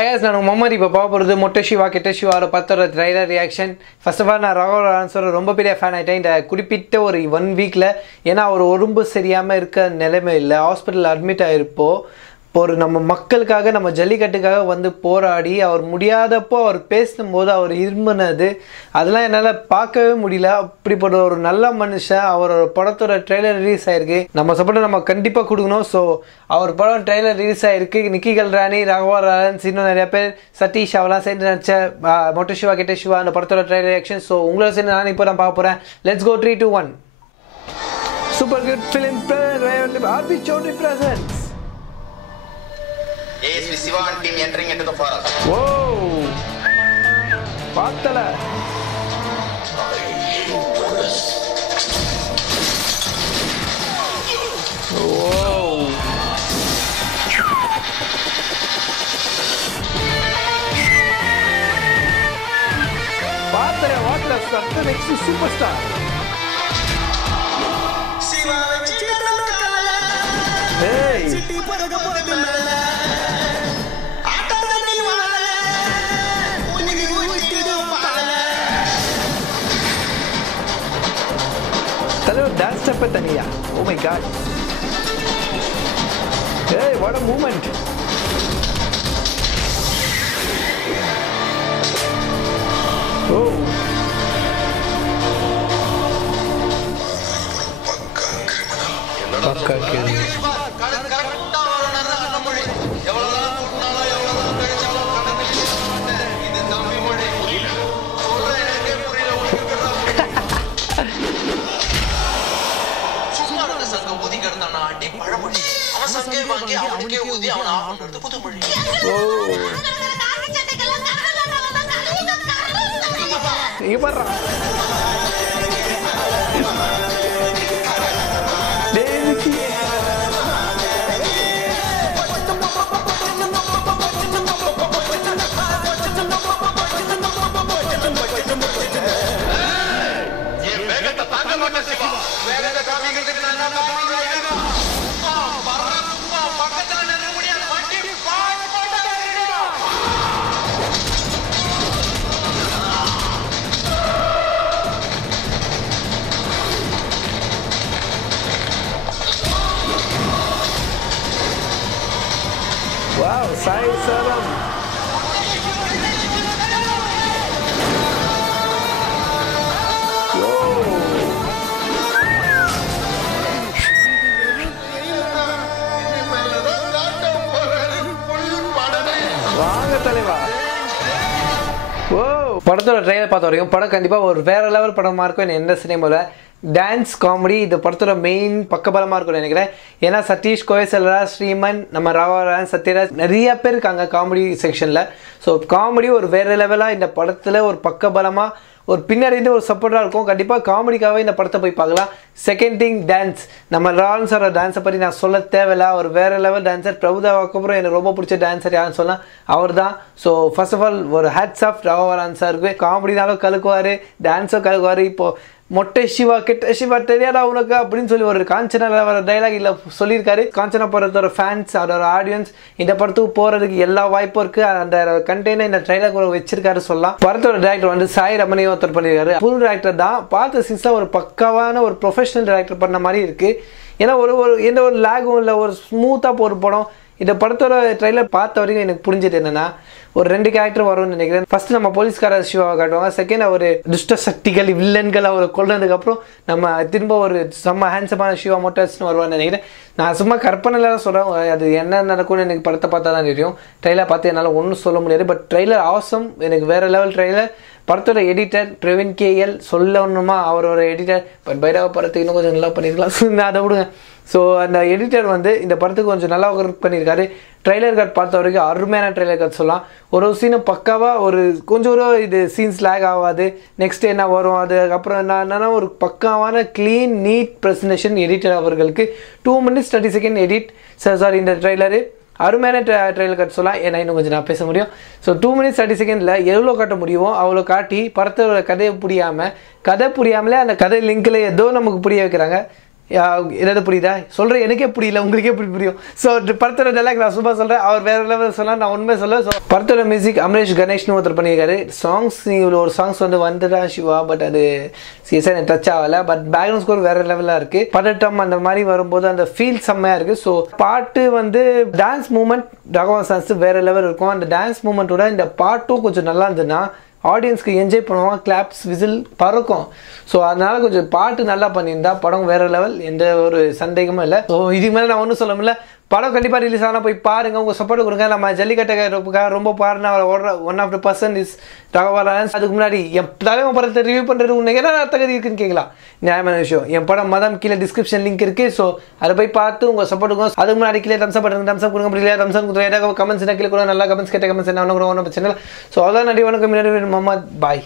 Hi guys, நான் முகமது இப்போ பார்க்க போகிறது மொட்டை சிவா கெட்ட சிவாவோட பத்தோட trailer reaction. First of all நான் ராகவ் லாரன்ஸோட ரொம்ப பெரிய ஃபேன் ஆகிட்டேன் இந்த குறிப்பிட்ட ஒரு 1 வீக்கில். ஏன்னா அவர் உடம்பு சரியாமல் இருக்க நிலைமை இல்லை, ஹாஸ்பிட்டலில் அட்மிட் ஆகிருப்போ ஒரு நம்ம மக்களுக்காக நம்ம ஜல்லிக்கட்டுக்காக வந்து போராடி அவர் முடியாதப்போ அவர் பேசும்போது அவர் இருமுனது அதெல்லாம் என்னால் பார்க்கவே முடியல. அப்படிப்பட்ட ஒரு நல்ல மனுஷன். அவரோட படத்தோட ட்ரெய்லர் ரிலீஸ் ஆகிருக்கு, நம்ம சப்போர்ட்டை நம்ம கண்டிப்பாக கொடுக்கணும். ஸோ அவர் படம் ட்ரெய்லர் ரிலீஸ் ஆகிருக்கு. நிக்கி கல்ராணி, ராகவா லாரன்ஸ், இன்னும் நிறைய பேர், சதீஷ் அவெல்லாம் சேர்ந்து நினச்ச மொட்டை சிவா கெட்ட சிவா அந்த படத்தோட ட்ரெய்லர் ரியாக்ஷன். ஸோ உங்களை சேர்ந்து நான் இப்போ தான் பார்க்க போகிறேன். Let's go 3, 2, 1. Super good film RB Chaudhary presents ASV Siva and team entering into the forest. Whoa! Paatala. Whoa! Paatala, what the next superstar? Siva, hey! Dance step at Tania. Oh my god. Hey, what a movement. Oh. Pakka criminal. Wow, Sai Saram. வாங்க தலைவா. படத்தோட trailer பார்த்த வரைக்கும் படம் கண்டிப்பாக ஒரு வேற level படமாக இருக்கும். எந்த சினிமாவில் டான்ஸ் காமெடி இந்த படத்தோட மெயின் பக்கபலமாக இருக்கும்னு நினைக்கிறேன். ஏன்னா சதீஷ், கோயசல்ராஜ், ஸ்ரீமன், நம்ம ராகவராஜ், சத்யராஜ் நிறைய பேர் இருக்காங்க காமெடி செக்ஷனில். ஸோ காமெடி ஒரு வேறு லெவலாக இந்த படத்தில் ஒரு பக்கபலமாக ஒரு பின்னாடி ஒரு சப்போர்ட்டாக இருக்கும். கண்டிப்பாக காமெடிக்காகவே இந்த படத்தை போய் பார்க்கலாம். Second thing dance. நம்ம லாரன்ஸோட டான்ஸை பற்றி நான் சொல்ல தேவையில்ல, அவர் வேறு லெவல் டான்ஸர். பிரபுதாவுக்கு அப்புறம் எனக்கு ரொம்ப பிடிச்ச டான்ஸர் யாருன்னு சொல்லலாம், அவர் தான். ஸோ ஃபர்ஸ்ட் ஆஃப் ஆல் ஒரு ஹேட்ஸ் ஆஃப் ராகவராஜ் சாருக்கு. காமெடினாலும் கலக்குவார், டான்ஸும் கலக்குவார். இப்போது மொட்டை சிவா கெட்ட சிவா தெரியாதா உனக்கு அப்படின்னு சொல்லி ஒரு காஞ்சனாவில் வர டைலாக் இல்லை சொல்லியிருக்காரு. காஞ்சனா படத்தோட ஃபேன்ஸ், அதோட ஆடியன்ஸ் இந்த படத்துக்கு போகிறதுக்கு எல்லா வாய்ப்பும் இருக்குது. அந்த கண்டெய்னர் இந்த ட்ரைலர் வச்சிருக்காரு சொல்லலாம். படத்தோட டேரக்டர் வந்து சாய் ரமணியை ஒருத்தர் பண்ணியிருக்காரு. புது டேரக்டர் தான். பார்த்த சீன்ஸாக ஒரு பக்காவான ஒரு ப்ரொஃபஷனல் டேரக்டர் பண்ண மாதிரி இருக்குது. ஏன்னா எந்த ஒரு லேகும் இல்லை, ஒரு ஸ்மூத்தாக ஒரு படம். இந்த படத்தோட ட்ரெய்லர் பார்த்த வரைக்கும் எனக்கு புரிஞ்சது என்னன்னா, ஒரு 2 கேரக்டர் வரும்னு நினைக்கிறேன். ஃபர்ஸ்ட் நம்ம போலீஸ்கார சிவாவை காட்டுவாங்க. செகண்ட் அவர் துஷ்ட சக்திகள் வில்லன்கள் அவரை கொல்றதுக்கப்புறம் நம்ம திரும்ப ஒரு செம்ம ஹேண்ட்ஸமான சிவா மோட்டார்ஸ்னு வருவான்னு நினைக்கிறேன். நான் சும்மா கற்பனையில தான் சொல்கிறேன், அது என்ன நடக்கும்னு எனக்கு படத்தை பார்த்தா தான் தெரியும். ட்ரெய்லர் பார்த்து என்னால் ஒன்றும் சொல்ல முடியாது. பட் ட்ரெய்லர் ஆசம், எனக்கு வேறு லெவல் ட்ரெய்லர். படத்தோட எடிட்டர் பிரவீன் KL சொல்லணுமா, அவரோட எடிட்டர் பட் பைரவ படத்துக்கு இன்னும் கொஞ்சம் நல்லா பண்ணியிருக்கலாம், அதை விடுங்க. ஸோ அந்த எடிட்டர் வந்து இந்த படத்துக்கு கொஞ்சம் நல்லா ஒர்க் பண்ணியிருக்காரு. ட்ரெய்லர் கட் பார்த்த வரைக்கும் அருமையான ட்ரெய்லர் கட் சொல்லலாம். ஒரு சீனும் பக்காவாக ஒரு கொஞ்சம் இது சீன்ஸ் லேக் ஆகாது. நெக்ஸ்ட் என்ன வரும், அதுக்கப்புறம் என்னன்னா ஒரு பக்காவான க்ளீன் நீட் ப்ரெசன்டேஷன் எடிட்டர் அவர்களுக்கு. 2 minutes 30 seconds எடிட் சாரி இந்த ட்ரெய்லரு அருமையான ட்ரெய்லர் கட் சொல்லலாம். ஏன்னா இன்னும் கொஞ்சம் நான் பேச முடியும். ஸோ 2 minutes 30 seconds எவ்வளோ காட்ட முடியுமோ அவ்வளோ காட்டி படத்தோட கதையை புரியாமலே அந்த கதை லிங்கில் ஏதோ நமக்கு புரிய வைக்கிறாங்க. ஏதாவது புரியுதா சொல்கிறேன், எனக்கே புரியல, உங்களுக்கே எப்படி புரியும்? ஸோ படத்தோட டைலாக் நான் சும்மா சொல்கிறேன், அவர் வேறு லெவலில் சொன்னால் நான் உண்மை சொல்ல. ஸோ படத்தோட மியூசிக் அமரேஷ் கணேஷ்னு ஒருத்தர் பண்ணியிருக்காரு. சாங்ஸ் இவ்வளோ ஒரு சாங்ஸ் வந்துடா சிவா, பட் அது சீரியஸாக எனக்கு டச் ஆகலை. பட் பேக்ரவுண்ட் ஸ்கோர் வேறு லெவலாக இருக்குது. பதட்டம் அந்த மாதிரி வரும்போது அந்த ஃபீல் செம்மையாக இருக்குது. ஸோ பாட்டு டான்ஸ் மூமெண்ட் ராகவா சான்ஸ் வேறு லெவல் இருக்கும். அந்த டான்ஸ் மூமெண்ட்டோட இந்த பாட்டும் கொஞ்சம் நல்லா இருந்ததுன்னா ஆடியன்ஸ்க்கு என்ஜாய் பண்ணுவாங்க, கிளாப்ஸ் விசில் பறக்கும். ஸோ அதனால் கொஞ்சம் பாட்டு நல்லா பண்ணியிருந்தா படம் வேறு லெவல், எந்த ஒரு சந்தேகமும் இல்லை. ஸோ இதுக்கு மேலே நான் ஒன்றும் சொல்ல முடியல. படம் கண்டிப்பாக ரிலீஸ் ஆனால் போய் பாருங்கள், உங்கள் சப்போர்ட் கொடுங்க. நம்ம ஜல்லிக்கட்டுக்காக ரொம்ப பாருன்னா ஓடுற one of the person is Raghava Lawrence. அதுக்கு முன்னாடி என் தலைவன் படத்தை ரிவ்யூ பண்ணுறது உனக்கு என்ன தகுதி இருக்குன்னு கேட்கலாம், நியாயமான விஷயம். என் படம் மதம் கீழே டிஸ்கிரிப்ஷன் லிங்க் இருக்குது. ஸோ அதை போய் பார்த்து உங்கள் சப்போர்ட் கொடுங்க. அதுக்கு முன்னாடி கீழே தம்ஸ் அப் கொடுங்க, அப்படி இல்லையா தம்ஸ் அப் கொடுங்க. ஏதாவது கமெண்ட்ஸ் கீழே கூட நல்லா கமெண்ட்ஸ் கேட்ட கமெண்ட்ஸ் என்ன ஒன்றும் பிரச்சனை இல்லை. ஸோ அதான் நன்றி, வணக்கம், முன்னாடி பாய்.